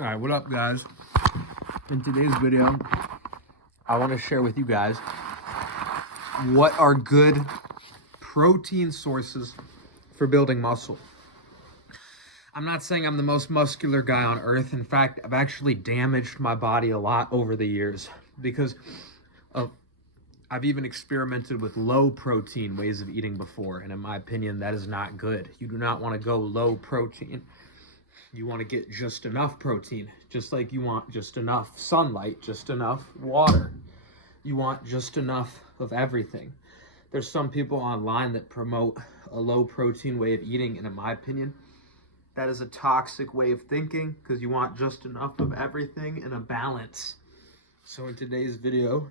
Alright, what up guys? In today's video, I want to share with you guys what are good protein sources for building muscle. I'm not saying I'm the most muscular guy on earth. In fact, I've actually damaged my body a lot over the years because of I've even experimented with low protein ways of eating before, and in my opinion, that is not good. You do not want to go low protein. You want to get just enough protein, just like you want just enough sunlight, just enough water. You want just enough of everything. There's some people online that promote a low protein way of eating, and in my opinion, that is a toxic way of thinking because you want just enough of everything in a balance. So in today's video,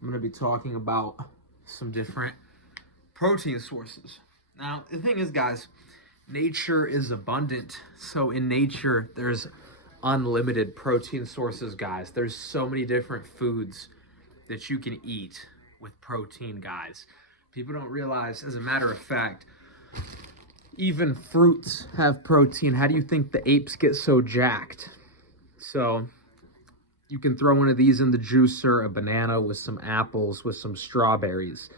I'm going to be talking about some different protein sources. Now, the thing is, guys, nature is abundant. So in nature, there's unlimited protein sources, guys. There's so many different foods that you can eat with protein, guys. People don't realize, as a matter of fact, even fruits have protein. How do you think the apes get so jacked? So you can throw one of these in the juicer, a banana with some apples, with some strawberries.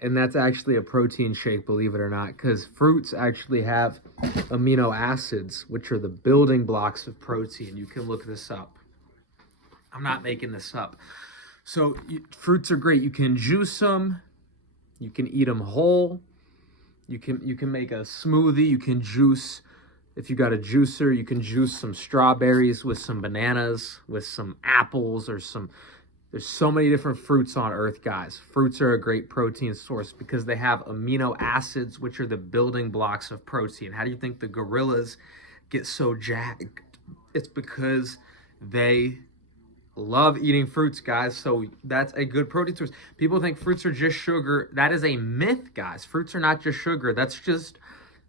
And that's actually a protein shake, believe it or not, because fruits actually have amino acids, which are the building blocks of protein. You can look this up. I'm not making this up. So fruits are great. You can juice them. You can eat them whole. You can make a smoothie. You can juice, if you got a juicer, you can juice some strawberries with some bananas, with some apples, or some... There's so many different fruits on earth, guys. Fruits are a great protein source because they have amino acids, which are the building blocks of protein. How do you think the gorillas get so jacked? It's because they love eating fruits, guys. So that's a good protein source. People think fruits are just sugar. That is a myth, guys. Fruits are not just sugar. That's just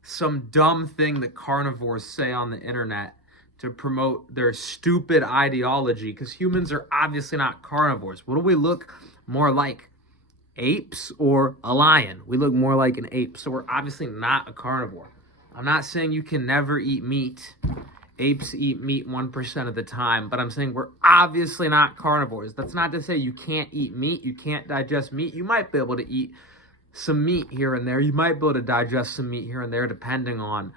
some dumb thing that carnivores say on the internet to promote their stupid ideology, because humans are obviously not carnivores. What do we look more like? Apes or a lion? We look more like an ape, so we're obviously not a carnivore. I'm not saying you can never eat meat. Apes eat meat 1% of the time, but I'm saying we're obviously not carnivores. That's not to say you can't eat meat, you can't digest meat. You might be able to eat some meat here and there. You might be able to digest some meat here and there depending on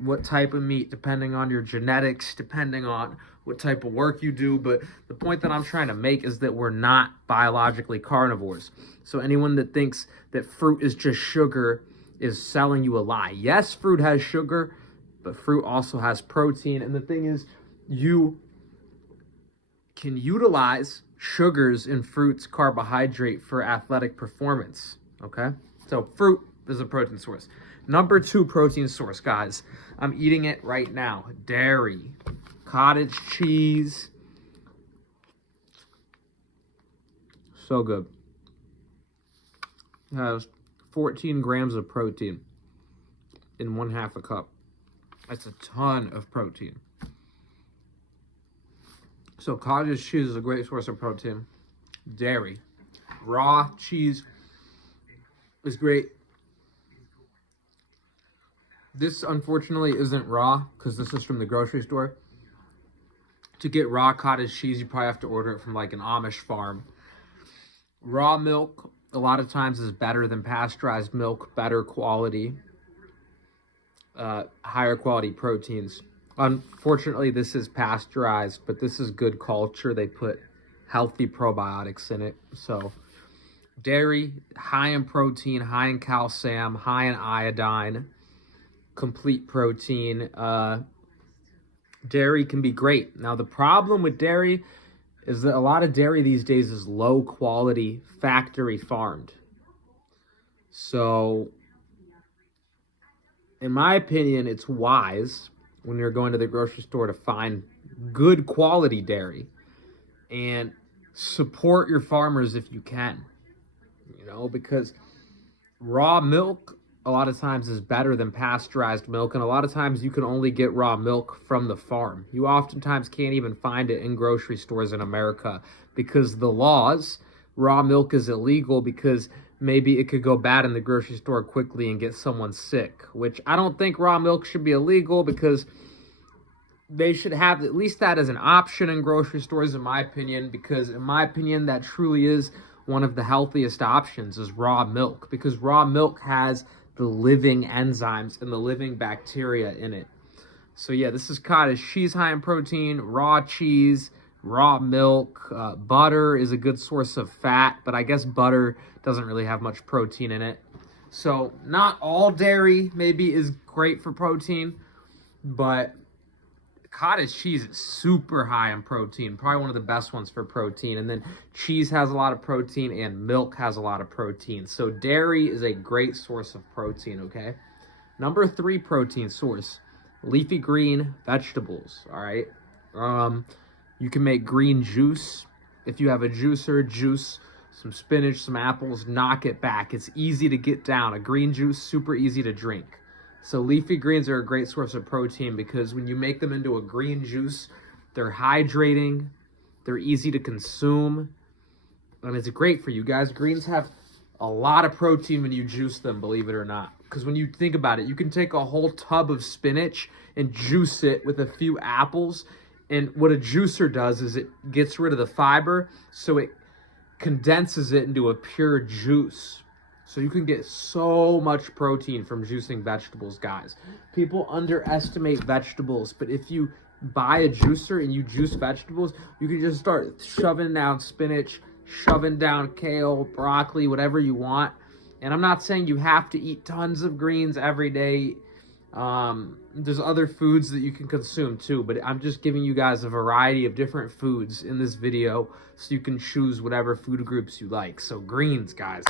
what type of meat, depending on your genetics, depending on what type of work you do. But the point that I'm trying to make is that we're not biologically carnivores. So anyone that thinks that fruit is just sugar is selling you a lie. Yes, fruit has sugar, but fruit also has protein. And the thing is, you can utilize sugars in fruit's carbohydrate for athletic performance. Okay? So fruit is a protein source. Number 2 protein source, guys. I'm eating it right now. Dairy, cottage cheese. So good. It has 14 grams of protein in 1/2 a cup. That's a ton of protein. So cottage cheese is a great source of protein. Dairy, raw cheese is great. This, unfortunately, isn't raw because this is from the grocery store. To get raw cottage cheese, you probably have to order it from like an Amish farm. Raw milk, a lot of times, is better than pasteurized milk, better quality, higher quality proteins. Unfortunately, this is pasteurized, but this is good culture. They put healthy probiotics in it. So dairy, high in protein, high in calcium, high in iodine. Complete protein. Dairy can be great. Now, the problem with dairy is that a lot of dairy these days is low quality, factory farmed. So, in my opinion, it's wise when you're going to the grocery store to find good quality dairy and support your farmers if you can. Because raw milk a lot of times is better than pasteurized milk, and a lot of times you can only get raw milk from the farm. You oftentimes can't even find it in grocery stores in America because the laws, raw milk is illegal because maybe it could go bad in the grocery store quickly and get someone sick, which I don't think raw milk should be illegal because they should have at least that as an option in grocery stores, in my opinion, because in my opinion, that truly is one of the healthiest options is raw milk, because raw milk has the living enzymes and the living bacteria in it. So yeah, this is cottage cheese, high in protein, raw cheese, raw milk. Butter is a good source of fat, but I guess butter doesn't really have much protein in it. So not all dairy maybe is great for protein, but cottage cheese is super high in protein, probably one of the best ones for protein. And then cheese has a lot of protein and milk has a lot of protein. So dairy is a great source of protein, okay? Number 3 protein source, leafy green vegetables, all right? You can make green juice. If you have a juicer, juice some spinach, some apples, knock it back. It's easy to get down. A green juice, super easy to drink. So leafy greens are a great source of protein because when you make them into a green juice, they're hydrating, they're easy to consume, and it's great for you guys. Greens have a lot of protein when you juice them, believe it or not. Because when you think about it, you can take a whole tub of spinach and juice it with a few apples. And what a juicer does is it gets rid of the fiber, so it condenses it into a pure juice. So you can get so much protein from juicing vegetables, guys. People underestimate vegetables, but if you buy a juicer and you juice vegetables, you can just start shoving down spinach, shoving down kale, broccoli, whatever you want. And I'm not saying you have to eat tons of greens every day. There's other foods that you can consume too, but I'm just giving you guys a variety of different foods in this video so you can choose whatever food groups you like. So greens, guys,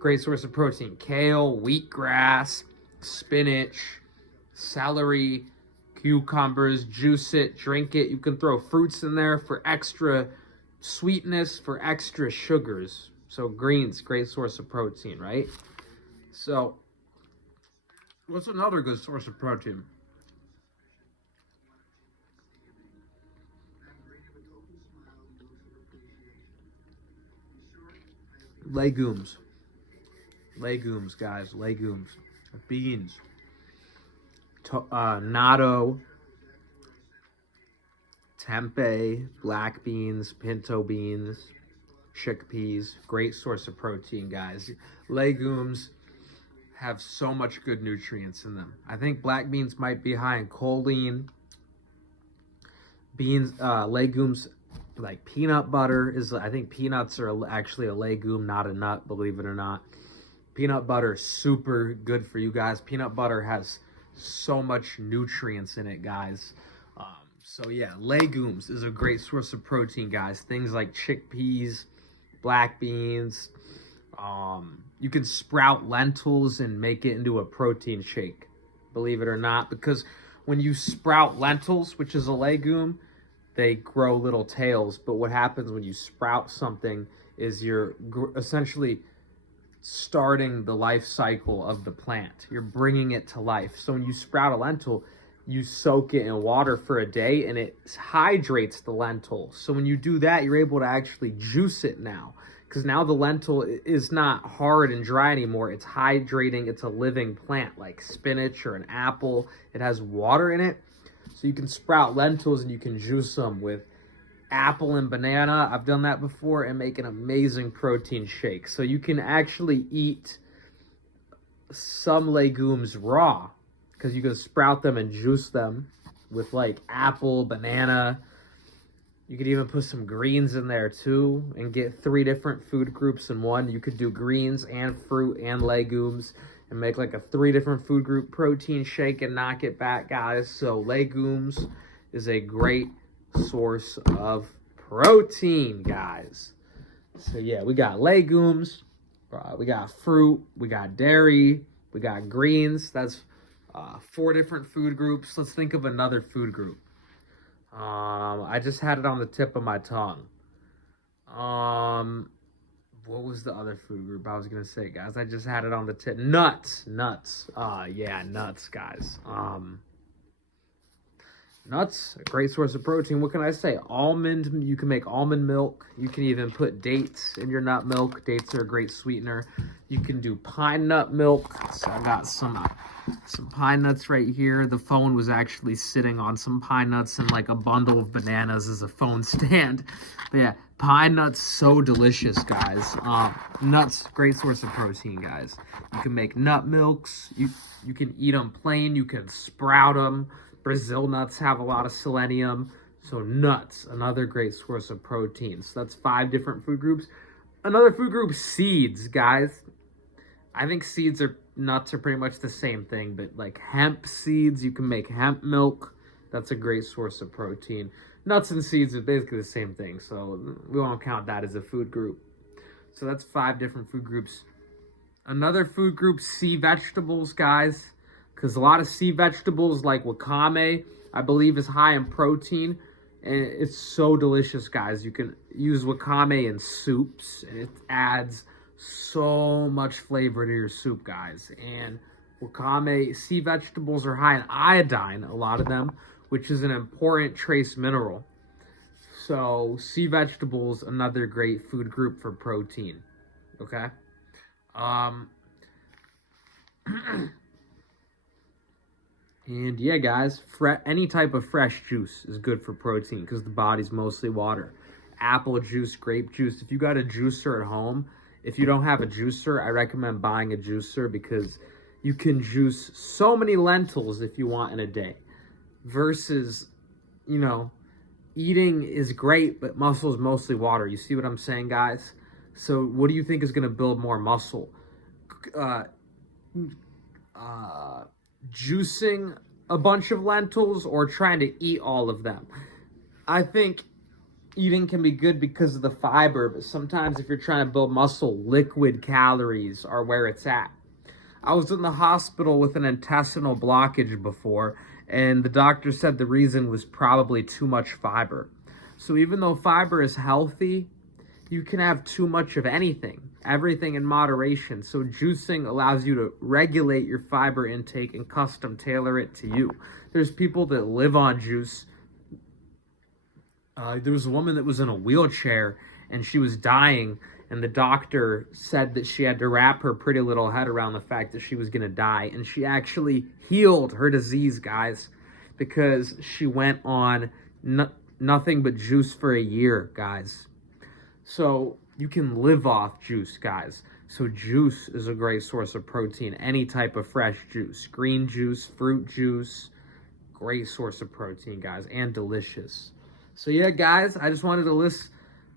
great source of protein. Kale, wheatgrass, spinach, celery, cucumbers, juice it, drink it. You can throw fruits in there for extra sweetness, for extra sugars. So greens, great source of protein, right? So what's another good source of protein? Legumes. Legumes, guys. Legumes. Beans. Natto. Tempeh. Black beans. Pinto beans. Chickpeas. Great source of protein, guys. Legumes have so much good nutrients in them. I think black beans might be high in choline. Legumes like peanut butter is, I think peanuts are actually a legume, not a nut, believe it or not. Peanut butter is super good for you guys. Peanut butter has so much nutrients in it, guys. So yeah, legumes is a great source of protein, guys. Things like chickpeas, black beans. You can sprout lentils and make it into a protein shake, believe it or not, because when you sprout lentils, which is a legume, they grow little tails. But what happens when you sprout something is you're essentially starting the life cycle of the plant. You're bringing it to life. So when you sprout a lentil, you soak it in water for a day and it hydrates the lentil. So when you do that, you're able to actually juice it now, because now the lentil is not hard and dry anymore. It's hydrating. It's a living plant like spinach or an apple. It has water in it. So you can sprout lentils and you can juice them with apple and banana. I've done that before and make an amazing protein shake. So you can actually eat some legumes raw, because you can sprout them and juice them with like apple, banana. You could even put some greens in there too and get 3 different food groups in one. You could do greens and fruit and legumes and make like a 3 different food group protein shake and knock it back, guys. So legumes is a great source of protein, guys. So yeah, we got legumes, we got fruit, we got dairy, we got greens. That's 4 different food groups. Let's think of another food group. I just had it on the tip of my tongue. What was the other food group I was gonna say, guys? I just had it on the tip. Nuts. Yeah, nuts, guys. Nuts, a great source of protein. What can I say? Almond, you can make almond milk. You can even put dates in your nut milk. Dates are a great sweetener. You can do pine nut milk. So I got some pine nuts right here. The phone was actually sitting on some pine nuts and like a bundle of bananas as a phone stand. But yeah, pine nuts, so delicious, guys. Nuts, great source of protein, guys. You can make nut milks. You can eat them plain. You can sprout them. Brazil nuts have a lot of selenium. So nuts, another great source of protein. So that's 5 different food groups. Another food group, seeds, guys. I think nuts are pretty much the same thing, but like hemp seeds, you can make hemp milk. That's a great source of protein. Nuts and seeds are basically the same thing, so we won't count that as a food group. So that's 5 different food groups. Another food group, sea vegetables, guys, because a lot of sea vegetables like wakame, I believe, is high in protein, and it's so delicious, guys. You can use wakame in soups, and it adds so much flavor to your soup, guys. And wakame, sea vegetables are high in iodine, a lot of them, which is an important trace mineral. So sea vegetables, another great food group for protein. Okay. And yeah, guys, any type of fresh juice is good for protein because the body's mostly water. Apple juice, grape juice. If you got a juicer at home, if you don't have a juicer, I recommend buying a juicer because you can juice so many lentils if you want in a day. Versus, eating is great, but muscle is mostly water. You see what I'm saying, guys? So what do you think is going to build more muscle? Juicing a bunch of lentils or trying to eat all of them? I think eating can be good because of the fiber, but sometimes if you're trying to build muscle, liquid calories are where it's at. I was in the hospital with an intestinal blockage before, and the doctor said the reason was probably too much fiber. So even though fiber is healthy, you can have too much of everything in moderation. So juicing allows you to regulate your fiber intake and custom tailor it to you. There's people that live on juice. There was a woman that was in a wheelchair and she was dying, and the doctor said that she had to wrap her pretty little head around the fact that she was going to die. And she actually healed her disease, guys, because she went on nothing but juice for a year, guys. So you can live off juice, guys. So juice is a great source of protein. Any type of fresh juice, green juice, fruit juice, great source of protein, guys, and delicious. So yeah, guys, I just wanted to list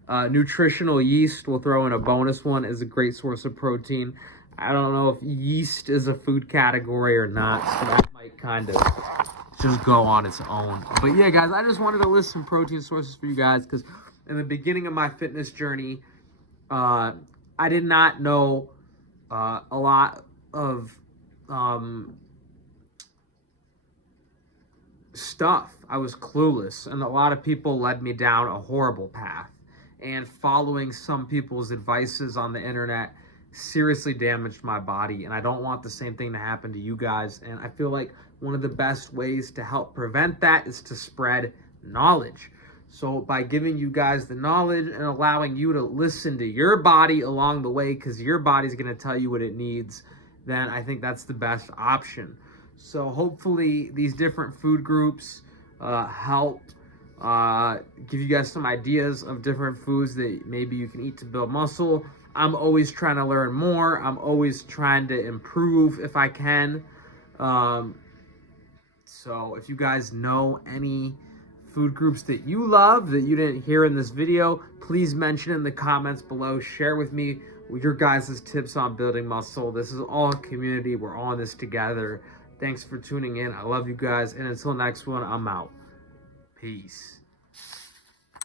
nutritional yeast. We'll throw in a bonus one as a great source of protein. I don't know if yeast is a food category or not, so that might kind of just go on its own. But yeah, guys, I just wanted to list some protein sources for you guys because in the beginning of my fitness journey, I did not know a lot of stuff. I was clueless, and a lot of people led me down a horrible path. And following some people's advices on the internet seriously damaged my body, and I don't want the same thing to happen to you guys. And I feel like one of the best ways to help prevent that is to spread knowledge. So by giving you guys the knowledge and allowing you to listen to your body along the way, because your body's going to tell you what it needs, then I think that's the best option. So hopefully these different food groups help give you guys some ideas of different foods that maybe you can eat to build muscle. I'm always trying to learn more. I'm always trying to improve if I can. So if you guys know any food groups that you love that you didn't hear in this video, please mention in the comments below. Share with me your guys' tips on building muscle. This is all a community. We're all in this together. Thanks for tuning in. I love you guys. And until next one, I'm out. Peace.